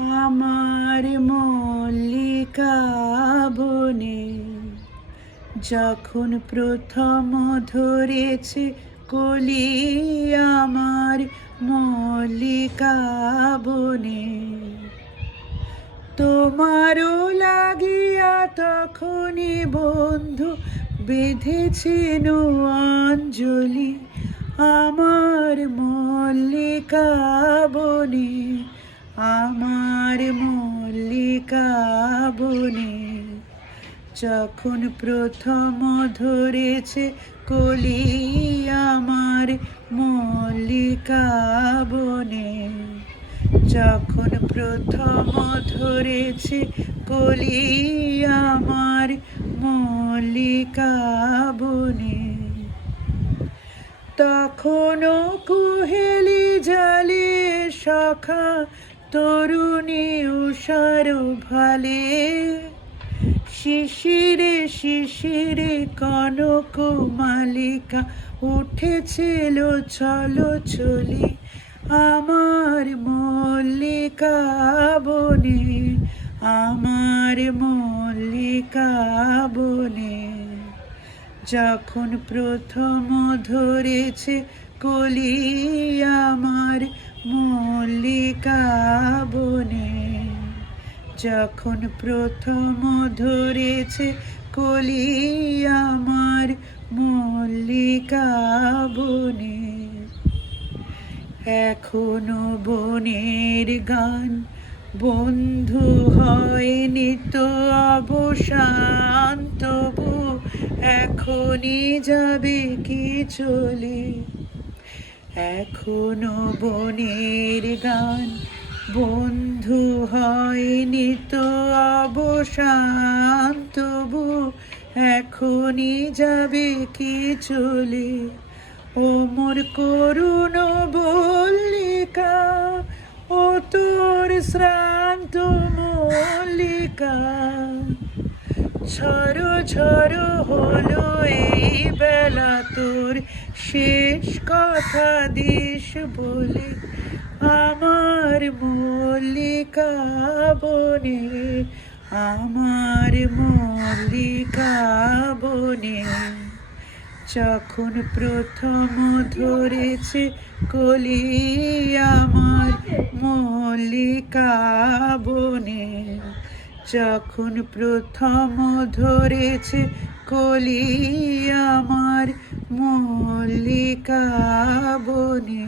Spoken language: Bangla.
আমার মল্লিকা বনে যখন প্রথম ধরেছে কলি, আমার মল্লিকা বনে তোমারও লাগিয়া তখনই বন্ধু বেঁধেছিল অঞ্জলি। আমার মল্লিকা বনে, আমার মল্লিকা বনে যখন প্রথম ধরেছে কলি, আমার মল্লিকা বনে যখন প্রথম ধরেছে কলি, আমার মল্লিকা বনে তখনও কুহেলি জালে সখা তরুণী উষার ভালে, শিশিরে শিশিরে কনক মালিকা উঠেছিল চলো চলি। আমার মল্লিকা বনে, আমার মল্লিকা বনে যখন প্রথম ধরেছে কলি, আমার মল্লিকা বনে যখন প্রথম ধরেছে কলি, আমার মল্লিকা বনে এখনো বনের গান বন্ধু হয়নি তো অবসান, তবু এখনই যাবে কি চলে। এখনো বনের গান বন্ধু হয়নি তো অবসান, তবু এখনই যাবে কি চলে। ও মোর করুণ মল্লিকা, ও তোর শ্রান্ত মল্লিকা, ঝড়ো ঝড়ো হলো এই বেলা তোর শেষ কথা দিস বলে। আমার মল্লিকা বনে, আমার মল্লিকা বনে যখন প্রথম ধরেছে কলি, আমার মল্লিকা বনে যখন প্রথম ধরেছে কলি, আমার মল্লিকা বনে।